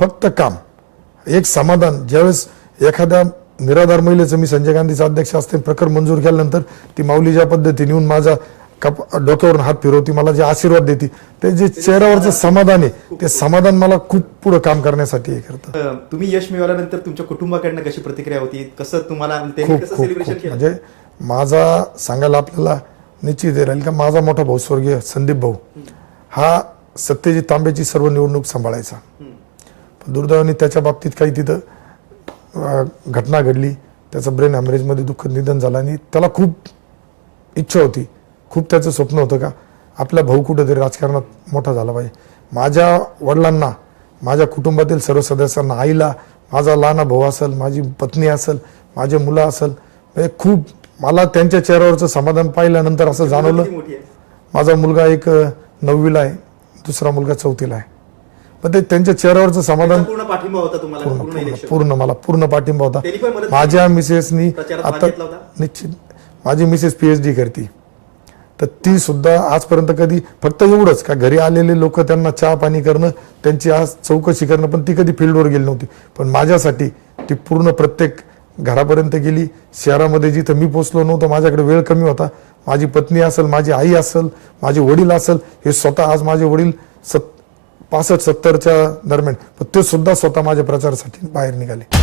फक्त काम. एक समाधान. ज्यावेळेस एखाद्या निराधार महिलेचं मी संजय गांधीचा अध्यक्ष असते प्रकर मंजूर केल्यानंतर ती माऊली ज्या पद्धतीने येऊन माझा कप डोक्यावरून हात फिरवती मला जे आशीर्वाद देते ते जे चेहऱ्यावरचं समाधान आहे ते समाधान मला खूप पुढं काम करण्यासाठी हे करतं. तुम्ही यश मिळवल्यानंतर तुमच्या कुटुंबाकडनं कशी प्रतिक्रिया होती? कसं तुम्हाला खूप खूप म्हणजे माझा सांगायला आपल्याला निश्चित राहील का? माझा मोठा भाऊ स्वर्गीय संदीप भाऊ हा सत्यजित तांब्याची सर्व निवडणूक सांभाळायचा. दुर्दैवाने त्याच्या बाबतीत काही तिथं घटना घडली. त्याचं ब्रेन हॅमरेजमध्ये दुःखद निधन झालं आणि त्याला खूप इच्छा होती. खूप त्याचं स्वप्न होतं का आपला भाऊ कुठेतरी राजकारणात मोठा झाला पाहिजे. माझ्या वडिलांना माझ्या कुटुंबातील सर्व सदस्यांना आईला माझा लहान भाऊ असेल माझी पत्नी असेल माझे मुलं असेल म्हणजे खूप मला त्यांच्या चेहऱ्यावरचं समाधान पाहिल्यानंतर असं जाणवलं. माझा मुलगा एक नववीला आहे दुसरा मुलगा चौथीला आहे. पण ते त्यांच्या चेहऱ्यावरचं समाधान पूर्ण पाठिंबा होता तुम्हाला पूर्ण पूर्ण पूर्ण मला पूर्ण पाठिंबा होता. त्यांनी पण मदत माझ्या मिसेसनी प्रचारात भाग आता घेतला होता? निश्चित माझी मिसेस पीएच डी करते. तर ती सुद्धा आजपर्यंत कधी फक्त एवढंच का घरी आलेले लोक त्यांना चहा पाणी करणं त्यांची आज चौकशी करणं पण ती कधी फील्डवर गेली नव्हती. पण माझ्यासाठी ती पूर्ण प्रत्येक घरापर्यंत गेली. शहरामध्ये जिथं मी पोचलो नव्हतं माझ्याकडे वेळ कमी होता. माझी पत्नी असेल माझी आई असेल माझे वडील असेल हे स्वतः आज माझे वडील सत पासष्ट सत्तरच्या दरम्यान. पण ते सुद्धा स्वतः माझ्या प्रचारासाठी बाहेर निघाले.